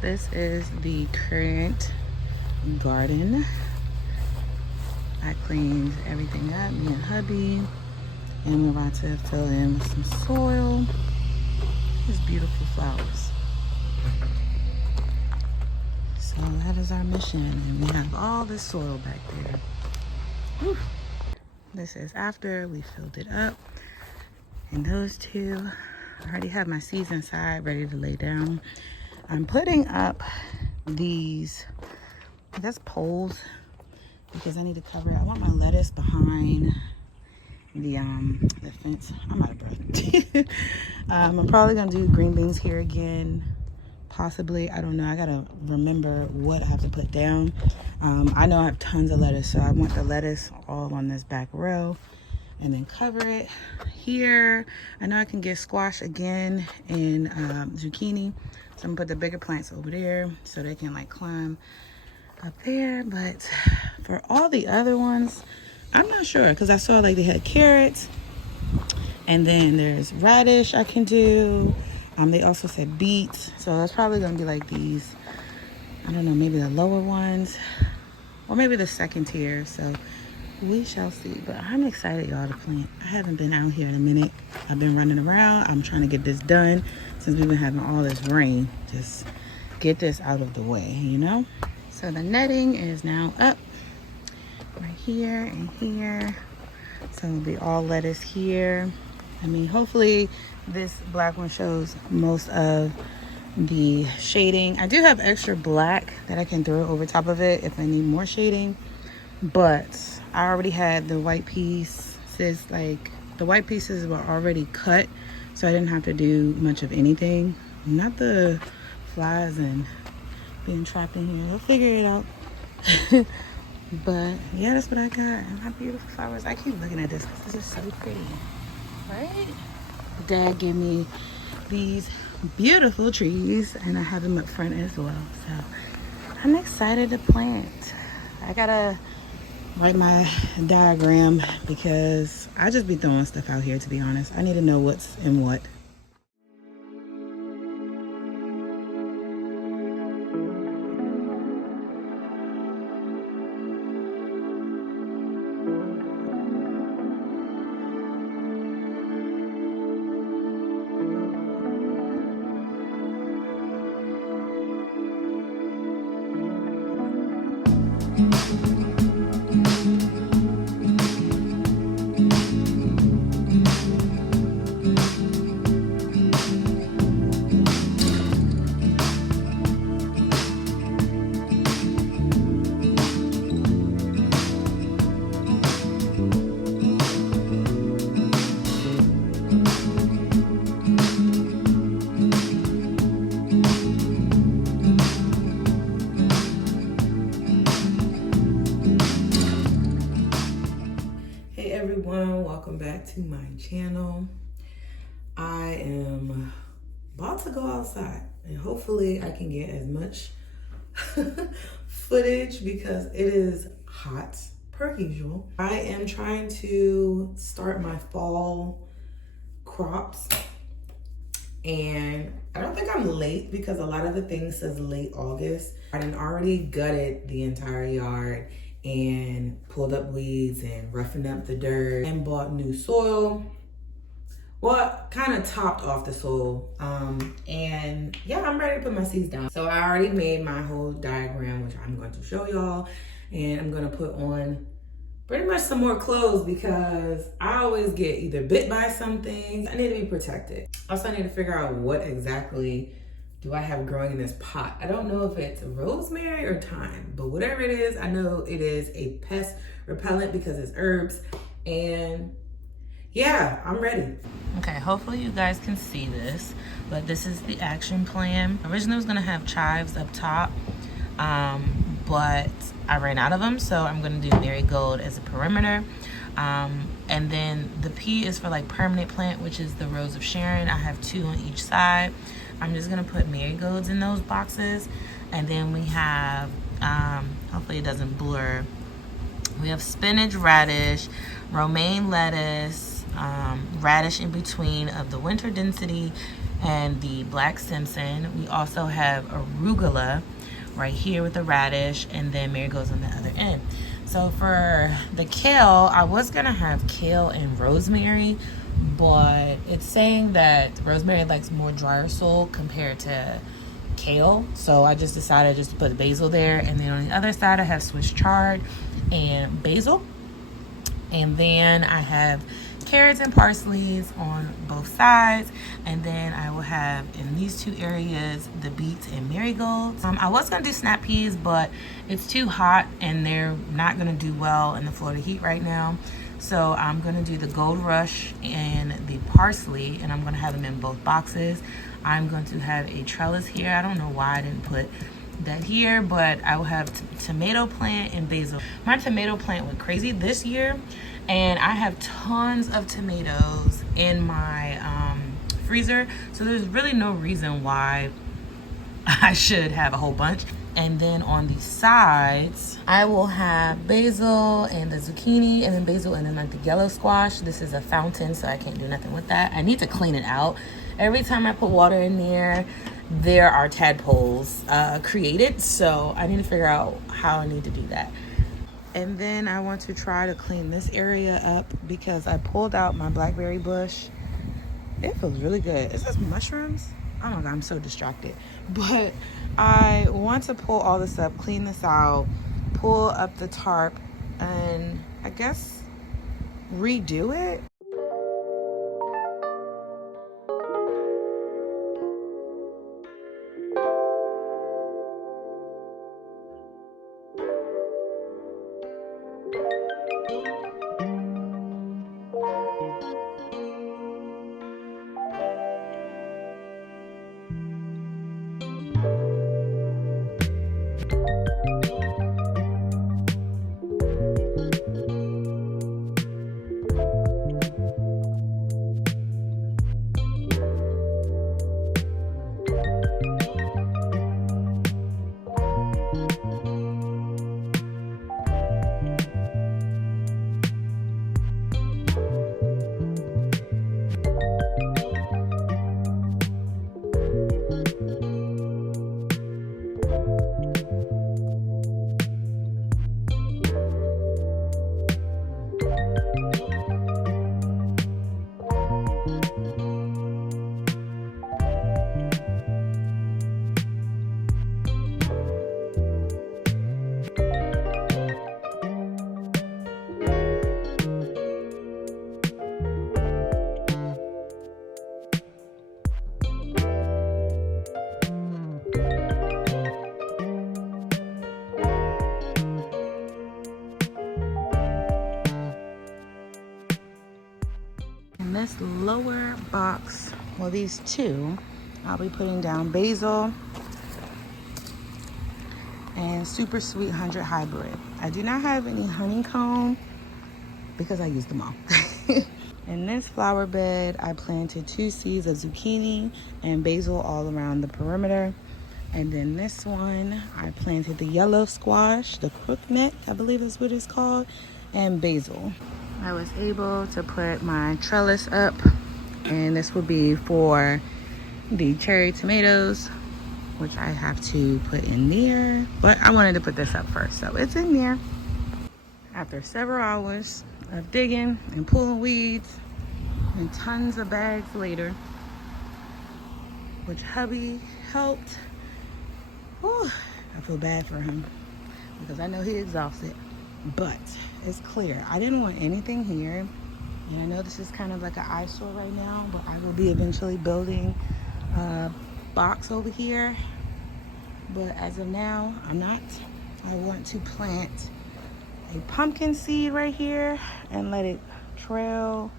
This is the current garden. I cleaned everything up, me and hubby, and we're about to fill in with some soil. These beautiful flowers. So that is our mission, and we have all this soil back there. Whew. This is after we filled it up, and those two, I already have my seeds inside ready to lay down. I'm putting up these, I guess, poles, because I need to cover it. I want my lettuce behind the fence. I'm out of breath. I'm probably gonna do green beans here again, possibly. I don't know. I gotta remember what I have to put down. I know I have tons of lettuce, so I want the lettuce all on this back row, and then cover it here. I know I can get squash again and zucchini, so I'm gonna put the bigger plants over there so they can like climb up there. But for all the other ones, I'm not sure, because I saw like they had carrots, and then there's radish I can do. They also said beets, so that's probably gonna be like these, I don't know, maybe the lower ones or maybe the second tier. So we shall see. But I'm excited, y'all, to plant. I haven't been out here in a minute. I've been running around. I'm trying to get this done since we've been having all this rain. Just get this out of the way, you know? So the netting is now up right here and here. So it'll be all lettuce here. I mean, hopefully this black one shows most of the shading. I do have extra black that I can throw over top of it if I need more shading. But I already had the white pieces, like the white pieces were already cut, so I didn't have to do much of anything. Not the flies and being trapped in here. They'll figure it out. But yeah, that's what I got. And my beautiful flowers. I keep looking at this because this is so pretty, right? Dad gave me these beautiful trees, and I have them up front as well. So I'm excited to plant. I gotta write my diagram because I just be throwing stuff out here, to be honest. I need to know what's in what. Welcome back to my channel. I am about to go outside, and hopefully I can get as much footage because it is hot per usual. I am trying to start my fall crops, and I don't think I'm late because a lot of the things says late August. I done already gutted the entire yard and pulled up weeds and roughened up the dirt and bought new soil. Well, kind of topped off the soil. And yeah, I'm ready to put my seeds down. So I already made my whole diagram, which I'm going to show y'all. And I'm going to put on pretty much some more clothes because I always get either bit by something. I need to be protected. Also, I need to figure out what exactly do I have growing in this pot. I don't know if it's rosemary or thyme, but whatever it is, I know it is a pest repellent because it's herbs. And yeah, I'm ready. Okay, hopefully you guys can see this, but this is the action plan. Originally I was gonna have chives up top, but I ran out of them, so I'm gonna do marigold as a perimeter. And then the P is for like permanent plant, which is the Rose of Sharon. I have 2 on each side. I'm just gonna put marigolds in those boxes. And then we have, hopefully it doesn't blur, we have spinach, radish, romaine lettuce, radish in between of the winter density, and the black Simpson. We also have arugula right here with the radish, and then marigolds on the other end. So for the kale, I was gonna have kale and rosemary, but it's saying that rosemary likes more drier soil compared to kale, so I just decided just to put basil there. And then on the other side I have Swiss chard and basil, and then I have carrots and parsley on both sides, and then I will have in these two areas the beets and marigolds. I was gonna do snap peas, but it's too hot and they're not gonna do well in the Florida heat right now, so I'm gonna do the gold rush and the parsley, and I'm gonna have them in both boxes. I'm going to have a trellis here. I don't know why I didn't put that here, but I will have tomato plant and basil. My tomato plant went crazy this year, and I have tons of tomatoes in my freezer, so there's really no reason why I should have a whole bunch. And then on the sides, I will have basil and the zucchini, and then basil and then like the yellow squash. This is a fountain, so I can't do nothing with that. I need to clean it out. Every time I put water in there are tadpoles created, so I need to figure out how I need to do that. And then I want to try to clean this area up because I pulled out my blackberry bush. It feels really good. Is this mushrooms? Oh my God, I'm so distracted. But I want to pull all this up, clean this out, pull up the tarp, and I guess redo it. This lower box, well, these two, I'll be putting down basil and super sweet 100 hybrid. I do not have any honeycomb because I used them all. In this flower bed, I planted 2 seeds of zucchini and basil all around the perimeter. And then this one, I planted the yellow squash, the crookneck, I believe is what it's called, and basil. I was able to put my trellis up, and this will be for the cherry tomatoes, which I have to put in there, but I wanted to put this up first, so it's in there. After several hours of digging and pulling weeds and tons of bags later, which hubby helped, whew, I feel bad for him because I know he's exhausted. But it's clear. I didn't want anything here. And I know this is kind of like an eyesore right now, but I will be eventually building a box over here. But as of now, I'm not. I want to plant a pumpkin seed right here and let it trail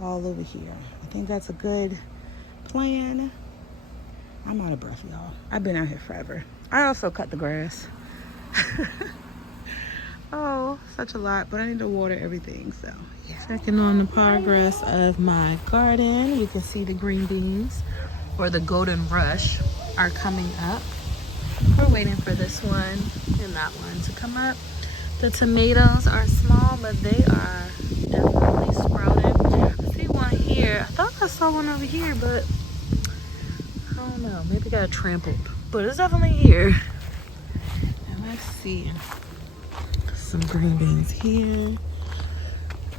all over here. I think that's a good plan. I'm out of breath, y'all. I've been out here forever. I also cut the grass. Oh, such a lot, but I need to water everything, so yeah. Checking on the progress of my garden. You can see the green beans, or the golden rush, are coming up. We're waiting for this one and that one to come up. The tomatoes are small, but they are definitely sprouted. I see one here. I thought I saw one over here, but don't know. Maybe it got trampled. But it's definitely here. And let's see. Some green beans here.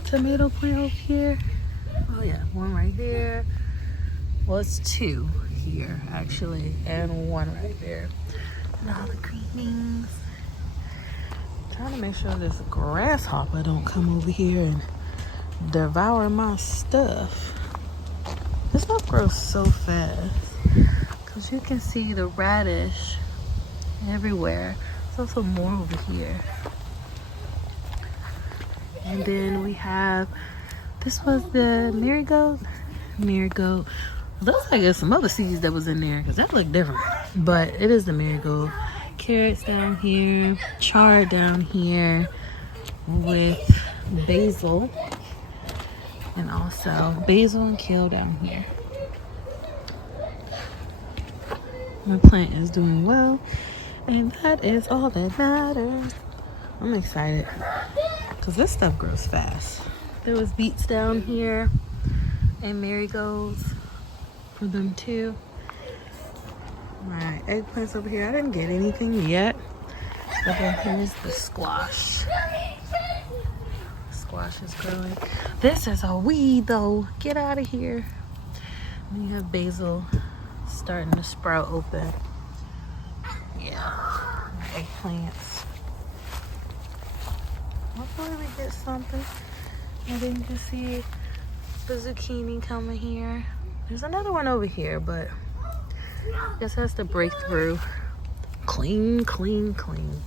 Tomato plant over here. Oh yeah, one right there. Well, it's two here actually, and one right there. And all the green beans. I'm trying to make sure this grasshopper don't come over here and devour my stuff. This stuff grows so fast because you can see the radish everywhere. There's also more over here. And then we have, this was the marigold. Looks like there's some other seeds that was in there because that looked different. But it is the marigold. Carrots down here, chard down here with basil. And also basil and kale down here. My plant is doing well. And that is all that matters. I'm excited because this stuff grows fast. There was beets down here and marigolds for them too. My eggplants over here. I didn't get anything yet. But then here's the squash. Squash is growing. This is a weed though. Get out of here. And you have basil starting to sprout open. Yeah. Eggplants. Hopefully we get something. And then you can see the zucchini coming here. There's another one over here, but I guess it has to break through. Clean, clean, clean.